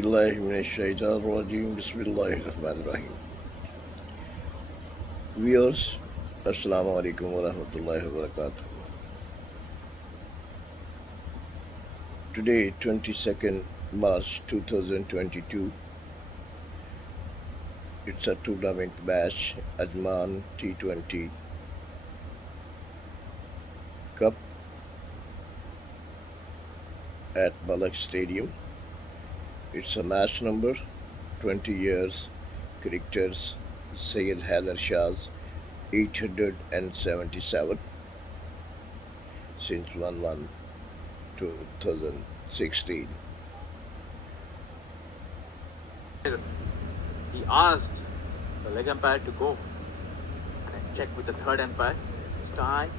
billahi minesh-shaytanir-rajim. Bismillahir-rahmanir-rahim. Viewers, Assalamu alaikum wa rahmatullahi wa barakatuh. Today, 22nd March 2022, it's a tournament match, Ajman T20 Cup at Balak Stadium. It's a match number 20 years, cricketers Syed Haider Shah's 877 since 1-1 2016. He asked the leg umpire to go, and I checked with the third umpire. It's time.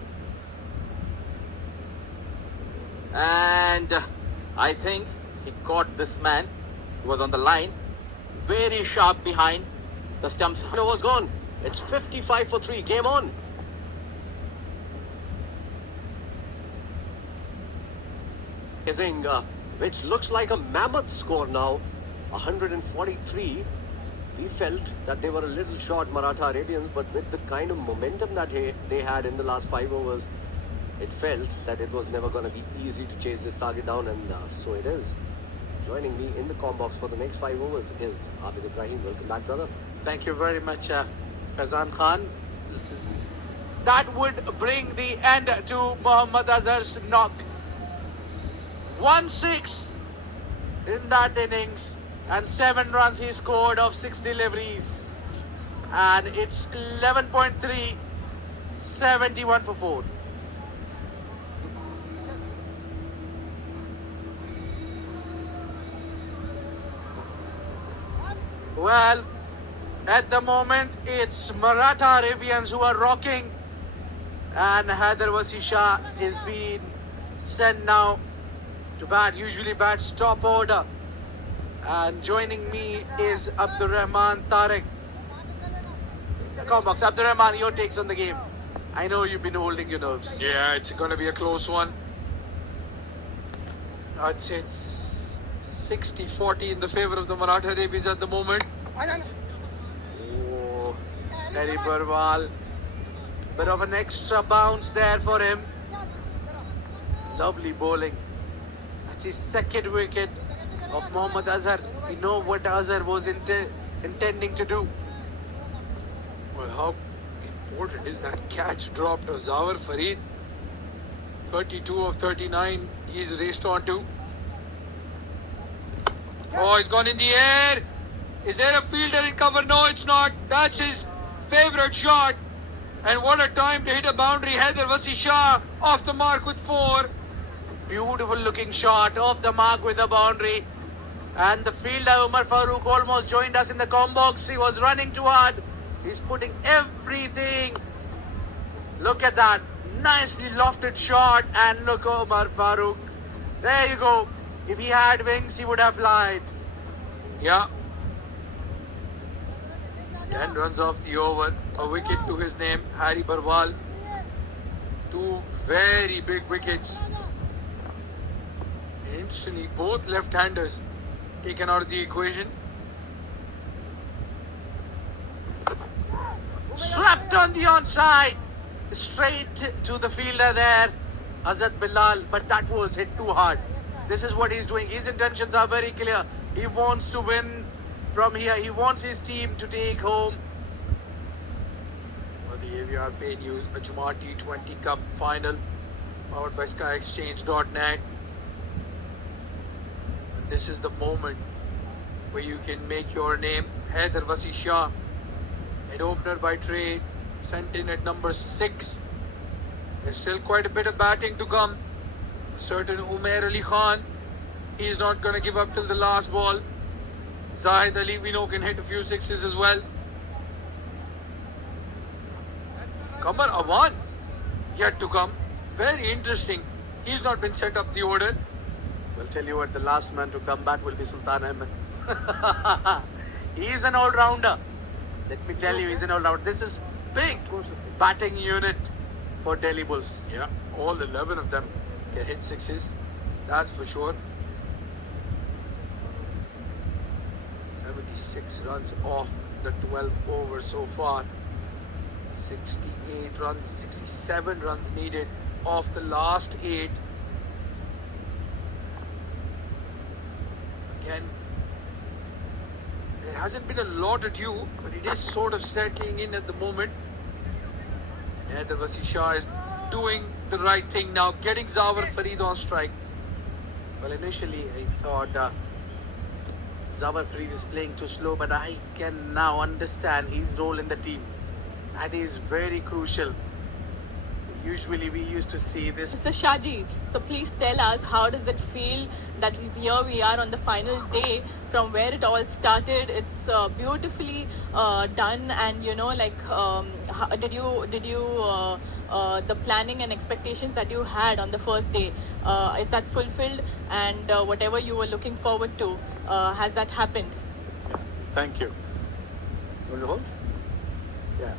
And I think he caught this man who was on the line, very sharp behind the stumps. No, was gone. It's 55 for 3. Game on. Amazing, which looks like a mammoth score now. 143. We felt that they were a little short, Maratha Arabians, but with the kind of momentum that they had in the last 5 overs, it felt that it was never going to be easy to chase this target down, and so it is. Joining me in the comm box for the next 5 overs is Abid Ibrahim. Welcome back, brother. Thank you very much, Faizan Khan. That would bring the end to Mohammad Azhar's knock. 1-6 in that innings, and 7 runs he scored of 6 deliveries. And it's 11.3, 71 for 4. Well, at the moment, it's Maratha Arabians who are rocking, and Haider Shah is being sent now to bat. Usually bats top order. And joining me is Abdurrahman Tariq. Come box, Abdurrahman, your takes on the game. I know you've been holding your nerves. Yeah, it's going to be a close one. I'd say it's 60-40 in the favor of the Maratha Arabians at the moment. Oh, Harry Barwal. Bit of an extra bounce there for him. Lovely bowling. That's his second wicket of Mohammad Azhar. We know what Azhar was intending to do. Well, how important is that catch dropped of Zawar Farid? 32 of 39 he's raced on to. Oh, he's gone in the air. Is there a fielder in cover? No, it's not. That's his favourite shot. And what a time to hit a boundary. Haider Shah off the mark with 4. Beautiful looking shot off the mark with a boundary. And the fielder Umar Farooq almost joined us in the comm box. He was running too hard. He's putting everything. Look at that. Nicely lofted shot. And look, Umar Farooq. There you go. If he had wings, he would have flied. Yeah. 10 runs off the over. A wicket to his name, Harry Barwal. 2 very big wickets. Instantly, both left-handers taken out of the equation. Swept on the onside. Straight to the fielder there, Azad Bilal. But that was hit too hard. This is what he's doing. His intentions are very clear. He wants to win from here. He wants his team to take home. Well, the AVR Pay News Ajman T20 Cup final powered by SkyExchange.net. And this is the moment where you can make your name. Haider Shah, an opener by trade, sent in at number 6. There's still quite a bit of batting to come. A certain Umair Ali Khan, he's not going to give up till the last ball. Zahid Ali, we know, can hit a few sixes as well. Qamar Awan, yet to come. Very interesting. He's not been set up the order. We'll tell you what, the last man to come back will be Sultan Ahmed. He's an all-rounder. Let me tell you, he's an all-rounder. This is big batting unit for Delhi Bulls. Yeah, all 11 of them can hit sixes. That's for sure. 66 runs off the 12 overs so far. 68 runs, 67 runs needed off the last 8. Again, there hasn't been a lot ado, but it is sort of settling in at the moment. Haider Shah is doing the right thing now, getting Zawar Farid on strike. Well, initially I thought Zawar Farid is playing too slow, but I can now understand his role in the team. That is very crucial. Usually we used to see this. Mr. Shaji, so please tell us, how does it feel that here we are on the final day from where it all started? It's beautifully done, and the planning and expectations that you had on the first day, is that fulfilled? And whatever you were looking forward to, has that happened? Thank you. You want to hold? Yeah.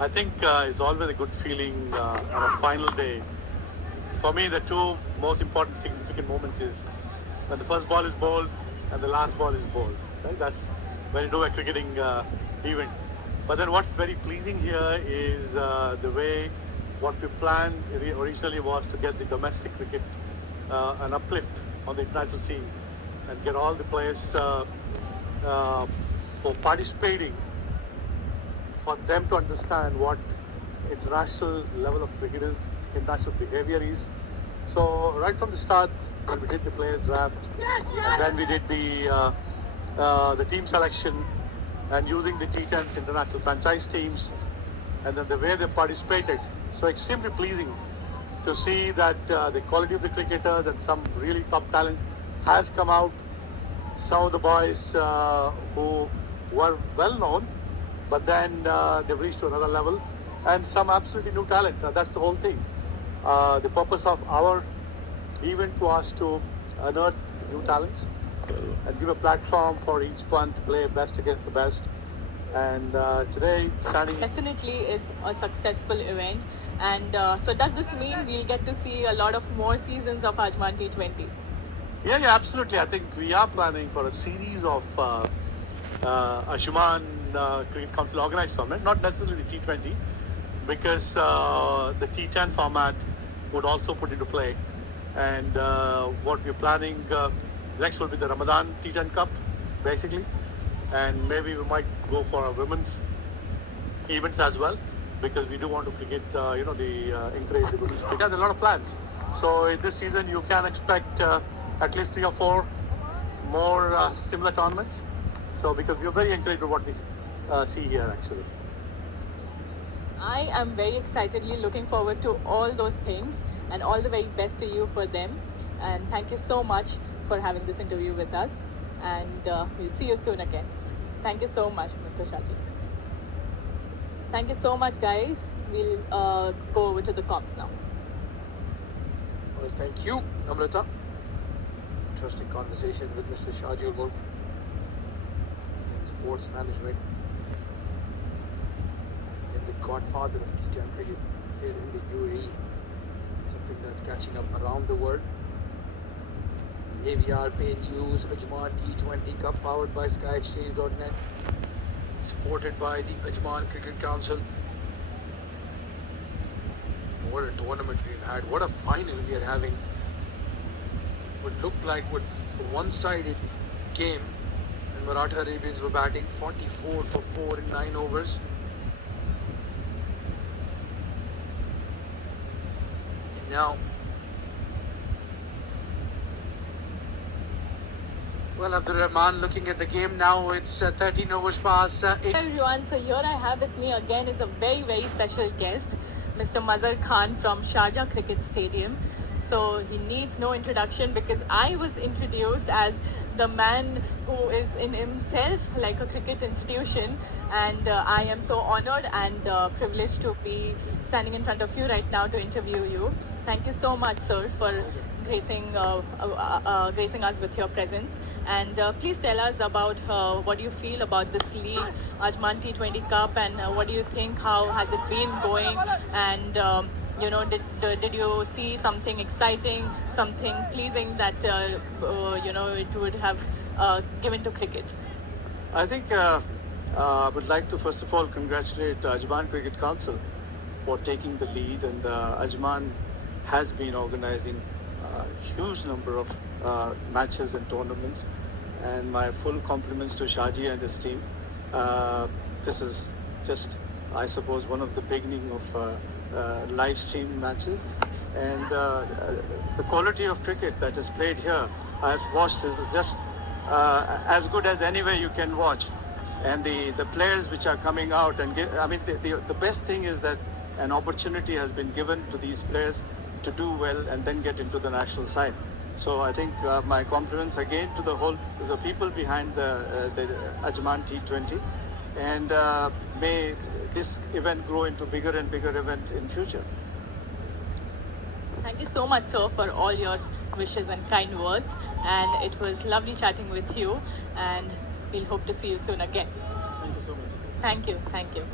I think it's always a good feeling on a final day. For me, the two most important significant moments is when the first ball is bowled and the last ball is bowled. Right? That's when you do a cricketing event. But then what's very pleasing here is the way what we planned originally was to get the domestic cricket an uplift on the international scene and get all the players for participating, for them to understand what international level of cricket is, international behavior is. So right from the start, when we did the player draft, and then we did the team selection, and using the T10's international franchise teams, and then the way they participated, so extremely pleasing to see that the quality of the cricketers and some really top talent has come out. Some of the boys who were well known, but then they've reached to another level, and some absolutely new talent. That's the whole thing. The purpose of our event was to unearth new talents and give a platform for each one to play best against the best. And today, standing Definitely is a successful event. And so does this mean we'll get to see a lot of more seasons of Ajman T20? Yeah, absolutely. I think we are planning for a series of Ajman Cricket Council organized format, not necessarily the T20, because the T10 format would also put into play. And what we're planning next will be the Ramadan T10 Cup, basically. And maybe we might go for a women's events as well, because we do want to cricket, encourage the women's cricket. There's a lot of plans. So in this season, you can expect at least 3 or 4 more similar tournaments. So because we're very encouraged with what we see here, actually. I am very excitedly looking forward to all those things, and all the very best to you for them. And thank you so much for having this interview with us. And we'll see you soon again. Thank you so much, Mr. Shaji. Thank you so much, guys. We'll go over to the comps now. Well, thank you, Namrata. Interesting conversation with Mr. Shahjul Mulk in sports management, and the godfather of T10 cricket here in the UAE. Something that's catching up around the world. AVR Pay News Ajman T20 Cup powered by SkyExchange.net, supported by the Ajman Cricket Council. What a tournament we've had. What a final we are having. What looked like a one-sided game, and Maratha Arabians were batting 44 for 4 in 9 overs. And now, well, Abdul Rahman looking at the game now. It's 13 overs past 8. Hello everyone, so here I have with me again is a very, very special guest, Mr. Mazhar Khan from Sharjah Cricket Stadium. So he needs no introduction, because I was introduced as the man who is in himself like a cricket institution, and I am so honored and privileged to be standing in front of you right now to interview you. Thank you so much, sir, for gracing us with your presence. And please tell us about what you feel about this league, Ajman T20 Cup, and what do you think? How has it been going? And did you see something exciting, something pleasing that it would have given to cricket? I think I would like to first of all congratulate Ajman Cricket Council for taking the lead, and Ajman has been organizing a huge number of matches and tournaments. And my full compliments to Shaji and his team. This is just, I suppose, one of the beginning of live stream matches, and the quality of cricket that is played here, I've watched, is just as good as anywhere you can watch. And the players which are coming out and I mean, the best thing is that an opportunity has been given to these players to do well and then get into the national side. So I think my compliments again to the people behind the Ajman T20, and may this event grow into bigger and bigger event in future. Thank you so much, sir, for all your wishes and kind words. And it was lovely chatting with you. And we'll hope to see you soon again. Thank you so much. Thank you. Thank you.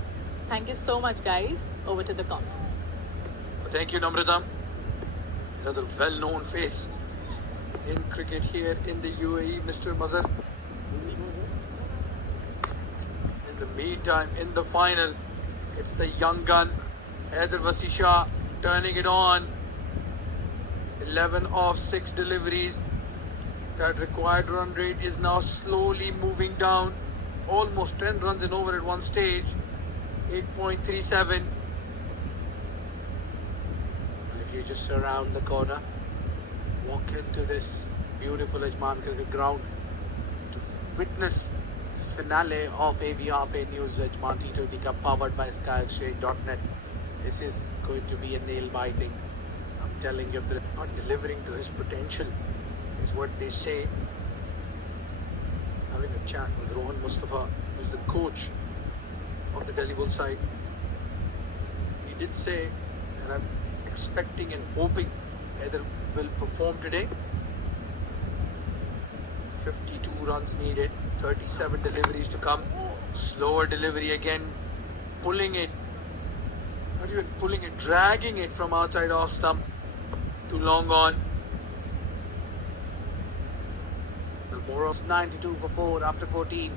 Thank you so much, guys. Over to the comms. Thank you, Namrata. Another well-known face in cricket here in the UAE, Mr. Mazhar. In the meantime, in the final, it's the young gun, Haider Shah, turning it on. 11 of 6 deliveries. That required run rate is now slowly moving down. Almost 10 runs in over at one stage. 8.37. If you just surround the corner, walk into this beautiful Ajman cricket ground to witness the finale of AVRP News Ajman T20 Cup powered by SkyShade.net. This is going to be a nail-biting. I'm telling you, they're Not delivering to his potential is what they say. Having a chat with Rohan Mustafa, who's the coach of the Delhi Bull side. He did say, and I'm expecting and hoping Haider will perform today. 52 runs needed, 37 deliveries to come. Slower delivery again, pulling it, not even pulling it, dragging it from outside off stump to long on. more of 92 for 4 after 14.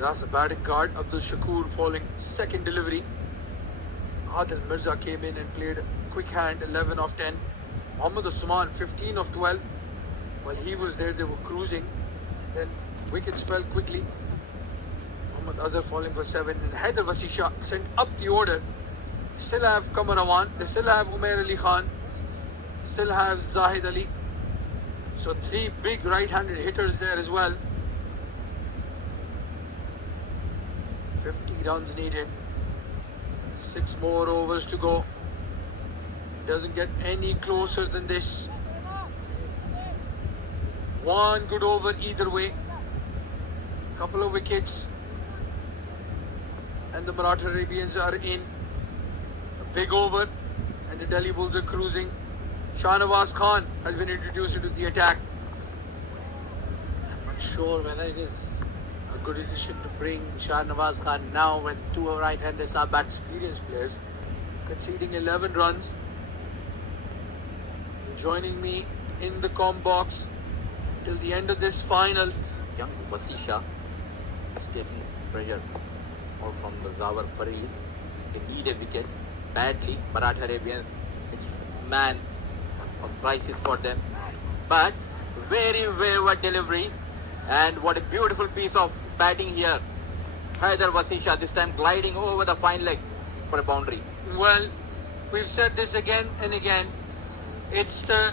That's the batting guard, Abdul Shakur falling second delivery. Adil Mirza came in and played quick hand, 11 of 10. Mohammad Usman, 15 of 12. While he was there, they were cruising. Then wickets fell quickly. Mohammad Azhar falling for 7. And Haider Shah sent up the order. Still have Qamar Awan. They still have Umair Ali Khan. Still have Zahid Ali. So 3 big right-handed hitters there as well. 50 runs needed. 6 more overs to go. Doesn't get any closer than this. 1 good over either way. Couple of wickets. And the Maratha Arabians are in. A big over. And the Delhi Bulls are cruising. Shahnawaz Khan has been introduced into the attack. I'm not sure whether it is a good decision to bring Shahnawaz Khan now when 2 right-handers are back. Experienced players conceding 11 runs. Joining me in the comm box till the end of this final. Young Vasisha is taking pressure out from the Zawar Farid. They need a wicket badly. Maratha Arabians, it's man of crisis for them. But very wayward delivery, and what a beautiful piece of batting here. Haider Vasisha this time gliding over the fine leg for a boundary. Well, we've said this again and again. It's the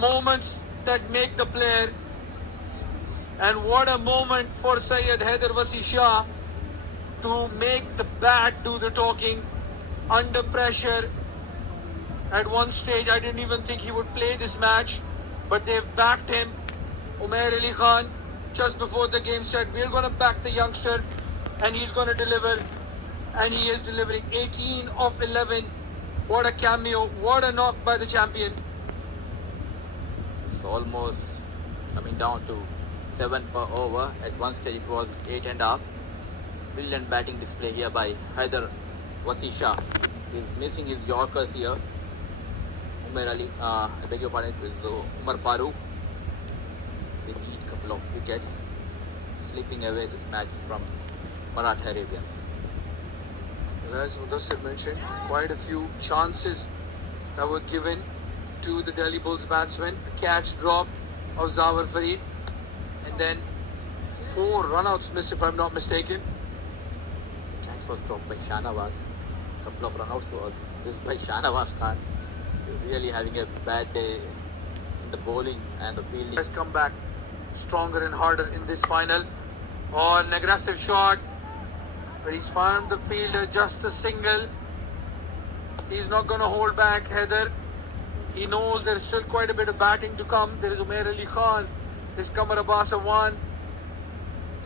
moments that make the player. And what a moment for Syed Haider Vasisha to make the bat do the talking under pressure. At one stage, I didn't even think he would play this match, but they've backed him. Umair Ali Khan, just before the game, said, we're going to back the youngster and he's going to deliver. And he is delivering 18 of 11. What a cameo, what a knock by the champion. It's almost coming down to 7 per over. At one stage it was 8.5. Brilliant batting display here by Haider Vasisha. He's missing his Yorkers here. Umar Ali, I beg your pardon, it was Umar Farooq. They need a couple of wickets, slipping away this match from Maratha Arabians. As Mudassir mentioned, quite a few chances that were given to the Delhi Bulls batsmen. A catch drop of Zawar Farid, and then 4 runouts missed, if I'm not mistaken. Catch was dropped by Shahnawaz. A couple of runouts were missed by Shahnawaz Khan. He's really having a bad day in the bowling and the fielding. Has come back stronger and harder in this final. Oh, an aggressive shot, but he's found the fielder just a single. He's not going to hold back, Haider. He knows there's still quite a bit of batting to come. There is Umair Ali Khan. There's Qamar Abbas have won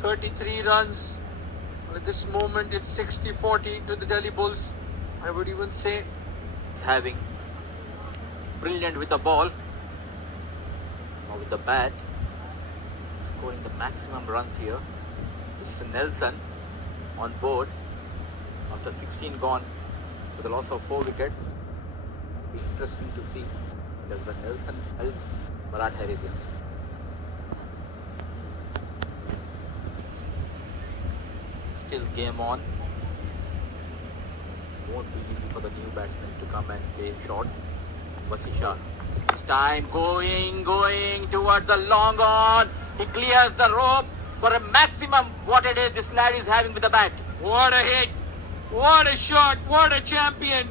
33 runs. But at this moment, it's 60-40 to the Delhi Bulls. I would even say He's having brilliant with the ball. Now with the bat, scoring the maximum runs here. It's Nelson on board after 16 gone with the loss of 4 wickets. Be interesting to see does the Nelson helps Maratha Arabians. Still game on. Won't be easy for the new batsman to come and play short. Shah. This time going towards the long on. He clears the rope for a maximum. What a day this lad is having with the bat. what a hit, what a shot, what a champion.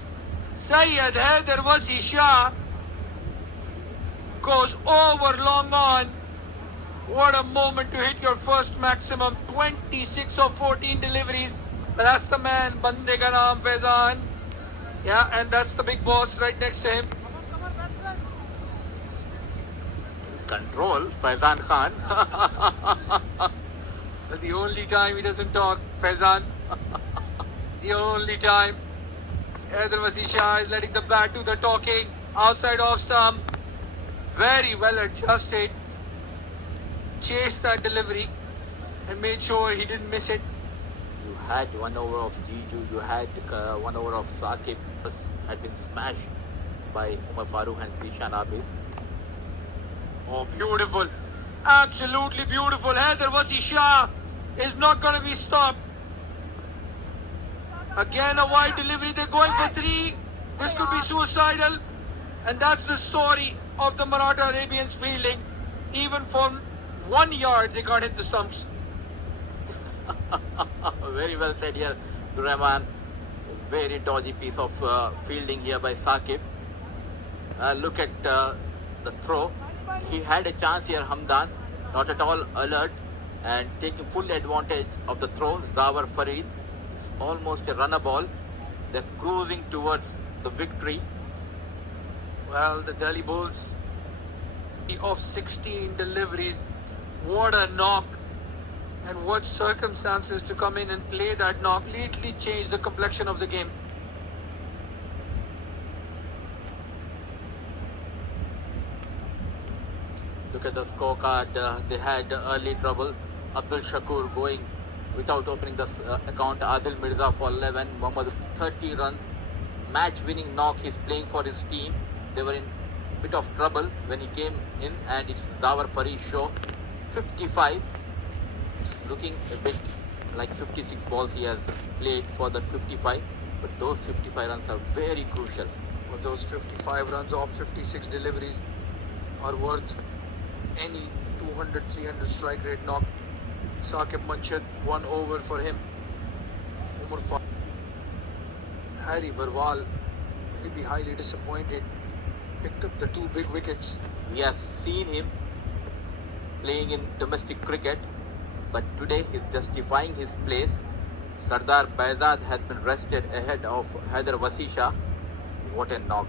Syed Haider Shah goes over long on. What a moment to hit your first maximum. 26 of 14 deliveries. But that's the man, Bande ka naam Faizan. Yeah, and that's the big boss right next to him. Control, Faizan Khan. The only time he doesn't talk, Faizan. The only time. Haider Shah is letting the bat do the talking. Outside off stump. Very well adjusted. Chased that delivery and made sure he didn't miss it. You had 1 over of Jiju, you had 1 over of Saqib, had been smashed by Umar Farooq and Zishan Abid. Oh, beautiful. Absolutely beautiful. Haider Shah is not going to be stopped. Again, a wide delivery. They're going for 3. This could be suicidal. And that's the story of the Maratha Arabians fielding. Even from 1 yard, they can't hit the stumps. Very well said here, Rahman. Very dodgy piece of fielding here by Saqib. Look at the throw. He had a chance here, Hamdan, not at all alert and taking full advantage of the throw. Zawar Farid, it's almost a runner ball. They're cruising towards the victory. Well, the Delhi Bulls of 16 deliveries. What a knock. And what circumstances to come in and play that knock. Completely changed the complexion of the game. Look at the scorecard. They had early trouble. Abdul Shakur going without opening the account. Adil Mirza for 11. Mohammad 30 runs. Match-winning knock. He's playing for his team. They were in a bit of trouble when he came in, and it's Zawar Farid's show. 55. It's looking a bit like 56 balls he has played for that 55. But those 55 runs are very crucial. But those 55 runs off 56 deliveries are worth any 200, 300 strike rate knock. Saqib Manshad, 1 over for him. Umar Harry Barwal will be highly disappointed. Picked up the 2 big wickets. We have seen him playing in domestic cricket, but today he's justifying his place. Sardar Baizad has been rested ahead of Haider Shah. What a knock.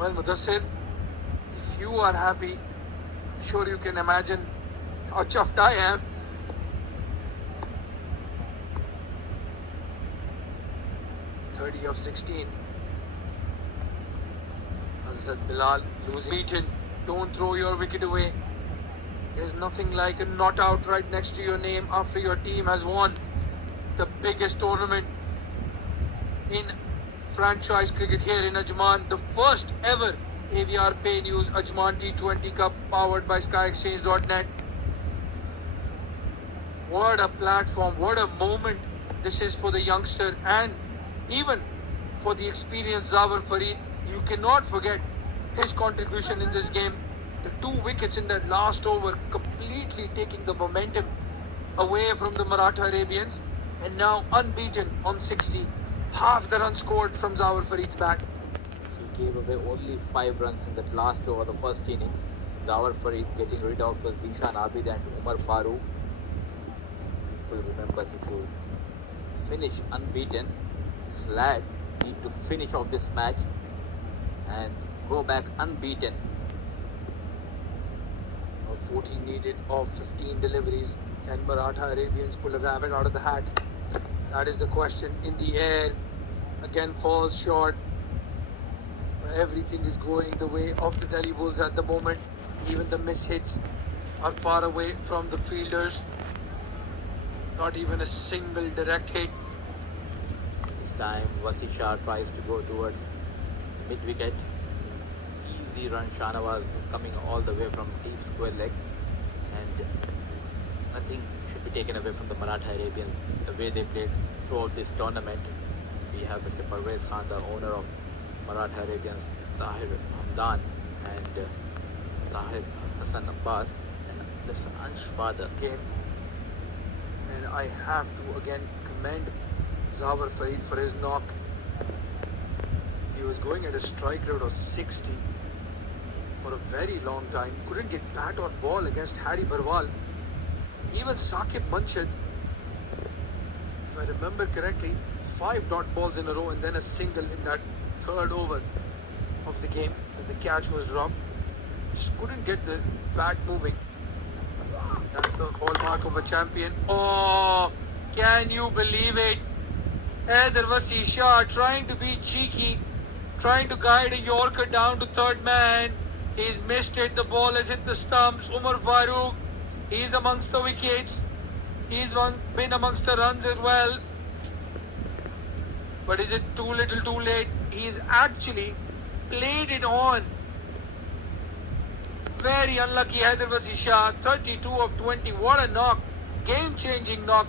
Well, Mudassir, if you are happy, I'm sure you can imagine how chuffed I am. "30 of 16. As I said, Bilal losing. Beaten. Don't throw your wicket away. There's nothing like a not out right next to your name after your team has won the biggest tournament in franchise cricket here in Ajman. The first ever AVR Pay News Ajman T20 Cup powered by SkyExchange.net. What a platform, what a moment this is for the youngster and even for the experienced Zawar Farid. You cannot forget his contribution in this game. The 2 wickets in that last over completely taking the momentum away from the Maratha Arabians, and now unbeaten on 60. Half the run scored from Zawar Farid's bat. He gave away only 5 runs in that last over the first innings. Zawar Farid getting rid of Zishan Abid and Umar Farooq. People remember, if you finish unbeaten, Syed need to finish off this match and go back unbeaten. 14 needed of 15 deliveries. Can Maratha Arabians pull a rabbit out of the hat? That is the question. In the air, again falls short. Everything is going the way of the Delhi Bulls at the moment. Even the miss hits are far away from the fielders. Not even a single direct hit. This time Wasi Shah tries to go towards mid-wicket. Easy run. Shahnawaz coming all the way from deep square leg, and nothing should be taken away from the Maratha Arabians, the way they played throughout this tournament. We have Mr. Parvez Khan, the owner of Maratha Arabians, Tahir Hamdan and Tahir Hassan Abbas, and that's Ansh father. Game. And I have to again commend Zawar Farid for his knock. He was going at a strike rate of 60 for a very long time. Couldn't get bat on ball against Harry Barwal. Even Saqib Munshid, if I remember correctly, 5 dot balls in a row and then a single in that third over of the game when the catch was dropped. Just couldn't get the bat moving. That's the hallmark of a champion. Oh, can you believe it? Haider Wasi Shah trying to be cheeky, trying to guide a Yorker down to third man. He's missed it. The ball has hit the stumps. Umar Farooq, he's amongst the wickets. He's been amongst the runs as well. But is it too little too late? He's actually played it on. Very unlucky Haider Wasi Shah. 32 of 20. What a knock. Game-changing knock.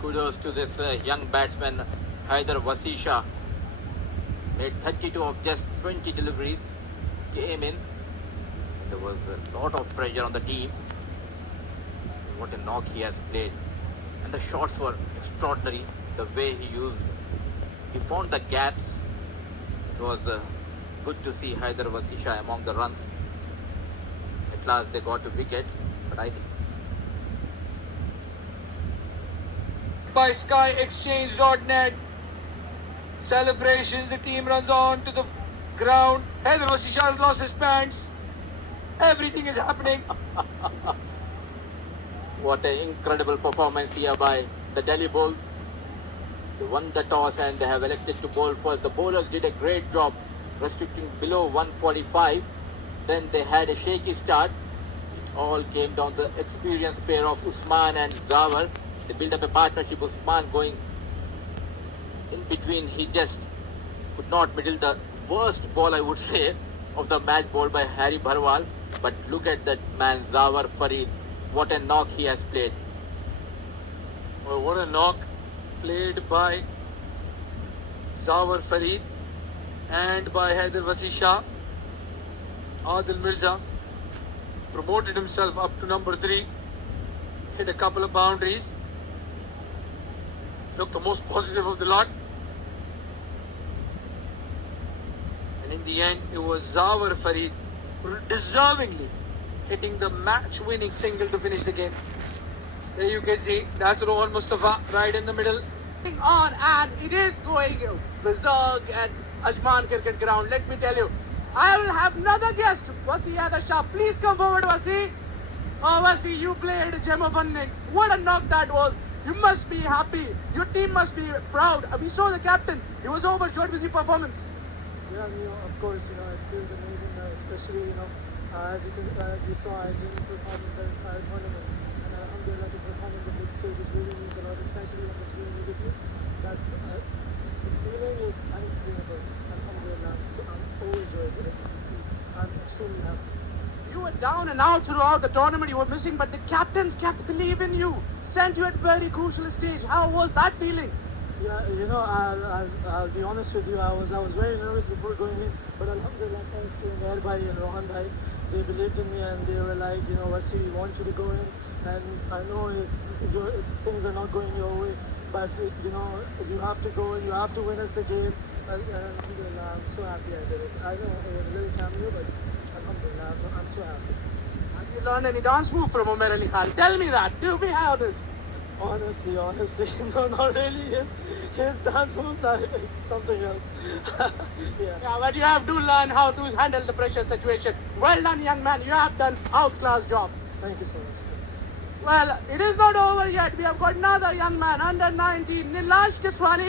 Kudos to this young batsman Haider Wasi Shah. Made 32 of just 20 deliveries. Came in. And there was a lot of pressure on the team. What a knock he has played. And the shots were extraordinary. The way he found the gaps. It was good to see Haider Wasi Shah among the runs. At last they got a wicket. But I think by SkyExchange.net. Celebrations, the team runs on to the ground. Haider Wasi Shah has lost his pants. Everything is happening. what an incredible performance here by the Delhi Bulls. They won the toss and they have elected to bowl first. The bowlers did a great job restricting below 145. Then they had a shaky start. It all came down to the experienced pair of Usman and Zawar. They built up a partnership. Usman going in between. He just could not middle the worst ball, I would say, of the match bowled by Harry Bharwal. But look at that man, Zawar Farid. What a knock he has played. Well, what a knock played by Zawar Farid and by Haider Wasi Shah. Adil Mirza promoted himself up to number 3. Hit a couple of boundaries. Looked the most positive of the lot. And in the end, it was Zawar Farid deservingly hitting the match-winning single to finish the game. There you can see, that's Rohan Mustafa right in the middle. On, and it is going berserk at Ajman Cricket Ground. Let me tell you, I will have another guest, Wasi Haider Shah. Please come forward, Wasi. Oh, Wasi, you played a gem of innings. What a knock that was. You must be happy. Your team must be proud. We saw the captain. He was overjoyed with the performance. Yeah, of course, it feels amazing, especially, as you saw, I didn't perform in the entire tournament. And alhamdulillah, to perform in the big stage, it really means a lot, especially when the team needed me. that's the feeling is unexplainable. Alhamdulillah, I'm overjoyed, as you can see. I'm extremely happy. You were down and out throughout the tournament. You were missing, but the captains kept believing you. Sent you at very crucial stage. How was that feeling? Yeah, I'll be honest with you. I was very nervous before going in, but Alhamdulillah, thanks to Umair Bhai and Rohan Bhai, they believed in me and they were like, Wasi, we want you to go in, and I know things are not going your way, but you have to go and you have to win us the game. And Alhamdulillah, I'm so happy I did it. I know it was a little cameo, but Alhamdulillah, I'm so happy. Have you learned any dance move from Umair Ali Khan? Tell me that. Do be honest. Honestly, no, not really. His dance moves are something else. Yeah, but you have to learn how to handle the pressure situation. Well done, young man. You have done outclass job. Thank you so much. Thanks. Well, it is not over yet. We have got another young man, under 19, Nilash Kiswani.